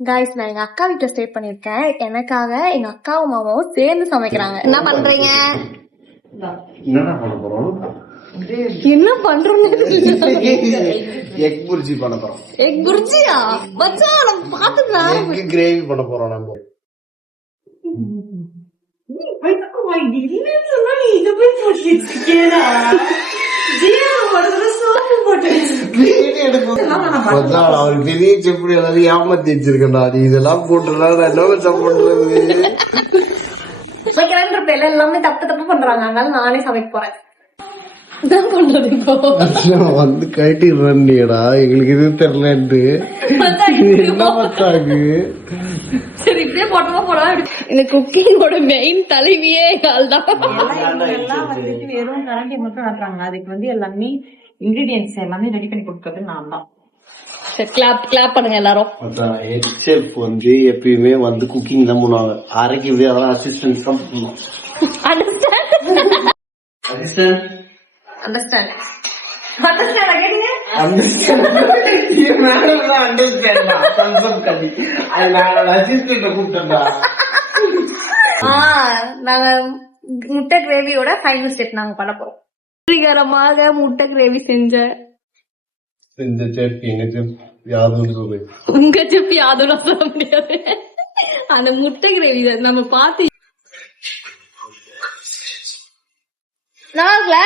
Guys, நான் எங்க அக்கா வீட்டுல ஸ்டே பண்ணிருக்கேன். எனக்காக எங்க அக்காவும் மாமாவும் சேர்ந்து சமைக்கிறாங்க. என்ன பண்றீங்க? என்னடா பண்ண போறோம்? என்ன பண்றோம்னு எக் புர்ஜி பண்ண போறோம். எக் புர்ஜியா? மச்சான் நம்ம பாத்துக்கலாம். எக் கிரேவி பண்ண போறோம் நம்ம. அவர் பெரிய செப்படி எல்லாரும் ஏமாத்தி வச்சிருக்கா. நீ இதெல்லாம் போட்டுலாம் என்ன சாப்பிடுறது? சமைக்கிறேன்ற பேர்ல எல்லாமே தப்பு பண்றாங்க. அதனால நானே சமைக்க போறேன். என்ன பண்றது இப்போ? வந்து கட்டிடுறா எங்களுக்கு இது தெரியலன்ட்டு என்ன பத்தாங்க. சரி, இப்படியே போட்டோமா போடலாம். இந்த குக்கிங்கோட மெயின் தலைவியே கால் தான். எல்லாம் வந்துட்டு வெறும் கரண்டி மட்டும் நடத்துறாங்க. அதுக்கு வந்து எல்லாமே இன்கிரீடியன்ஸ் எல்லாமே ரெடி பண்ணி கொடுக்கறது நான் தான். கிளாப் பண்ணுங்க எல்லாரும். செஃப் வந்து எப்பயுமே வந்து குக்கிங் தான் பண்ணுவாங்க. அரைக்கு அதெல்லாம் அசிஸ்டன்ஸ் தான் பண்ணுவோம். அண்டர்ஸ்டாண்ட். நாங்க முட்டை கிரேவியோட ஃபைனல் ஸ்டெப் நாங்க பண்ண போறோம். வெற்றிகரமாக முட்டை கிரேவி செஞ்ச செஃப் எங்க செஃப் யாதும் சொல்லு. உங்க செஃப் யாதும் சொல்ல முடியாது. அந்த முட்டை கிரேவி நம்ம பார்த்து நல்லா